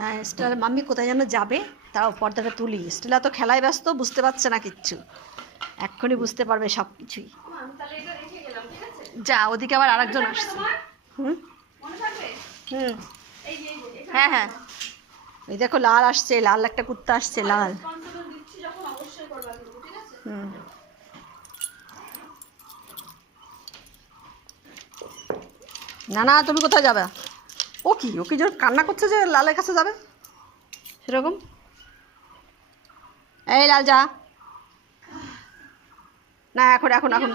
হ্যাঁ, Stella mummy কোথায় যেন যাবে, তাও পর্দাটা তুলি। স্টেলা তো খেলায় ব্যস্ত, বুঝতে পারছে না কিচ্ছু। এক্ষুনি বুঝতে পারবে সব কিছুই। যা, ওদিকে আবার আরেকজন আসছে। হুম হুম, হ্যাঁ হ্যাঁ, এই দেখো লাল আসছে, লাল একটা কুত্তা আসছে, লাল। হুম, না না, তুমি কোথায় যাবে? ও কি, ও কি জোর কান্না করছে যে লালের কাছে যাবে সেরকম? এই লাল যা। না, এখন এখন এখন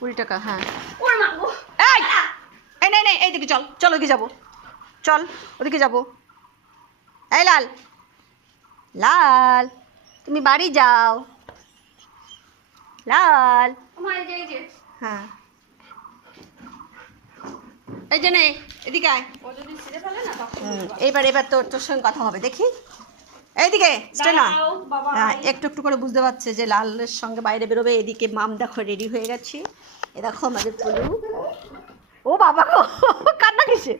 20 টাকা। হ্যাঁ, এই এই নেই নেই, এইদিকে চল, চল ওদিকে যাবো, চল ওদিকে যাবো। এই লাল, লাল তুমি বাড়ি যাও, লাল। হ্যাঁ, এই যে নে, এদিকে আয়। এবার তোর সঙ্গে কথা হবে, দেখি। এইদিকে স্টেলা। হ্যাঁ, একটু একটু করে বুঝতে পারছে যে লালের সঙ্গে বাইরে বেরোবে। এদিকে মাম দেখো রেডি হয়ে গেছি। এ দেখো আমাদের পলু। ও বাবা গো, কান্না কিসে?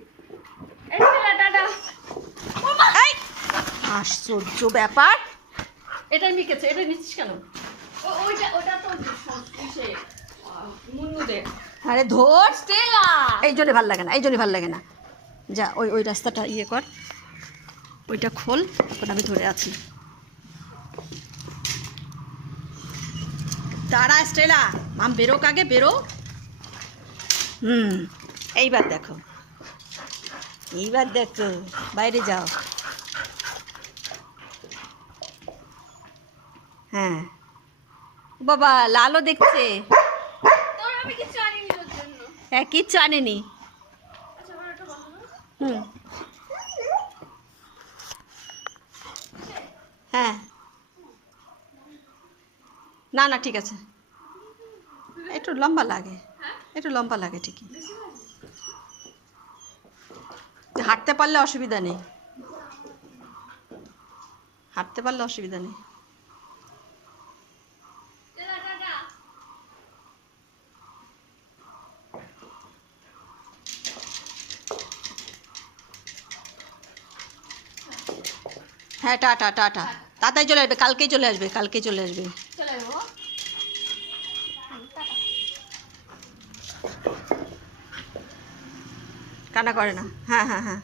এই, আশ্চর্য ব্যাপার। এটা নিকেছে, এটা নিচ্ছিস কেন? আরে ধর, স্টেলা এই জন্য ভাল লাগে না, এই জন্য ভাল লাগে না। যা, ওই রাস্তাটা ইয়ে কর, ওইটা খোল, এখন আমি ধরে আছি। দাঁড়া স্টেলা, মাম বেরোক আগে, বেরো। এইবার দেখো, এইবার দেখো, বাইরে যাও। হ্যাঁ বাবা, লালও দেখছে। হ্যাঁ, কিচ্ছু আনেনি। হুম, হ্যাঁ, না না, ঠিক আছে, একটু লম্বা লাগে, একটু লম্বা লাগে ঠিকই। হাঁটতে পারলে অসুবিধা নেই, হাঁটতে পারলে অসুবিধা নেই। হ্যাঁ, টাটা টাটা, তাড়াতাড়ি চলে আসবে, কালকেই চলে আসবে, কালকেই চলে আসবে। কান্না করে না, হ্যাঁ হ্যাঁ হ্যাঁ।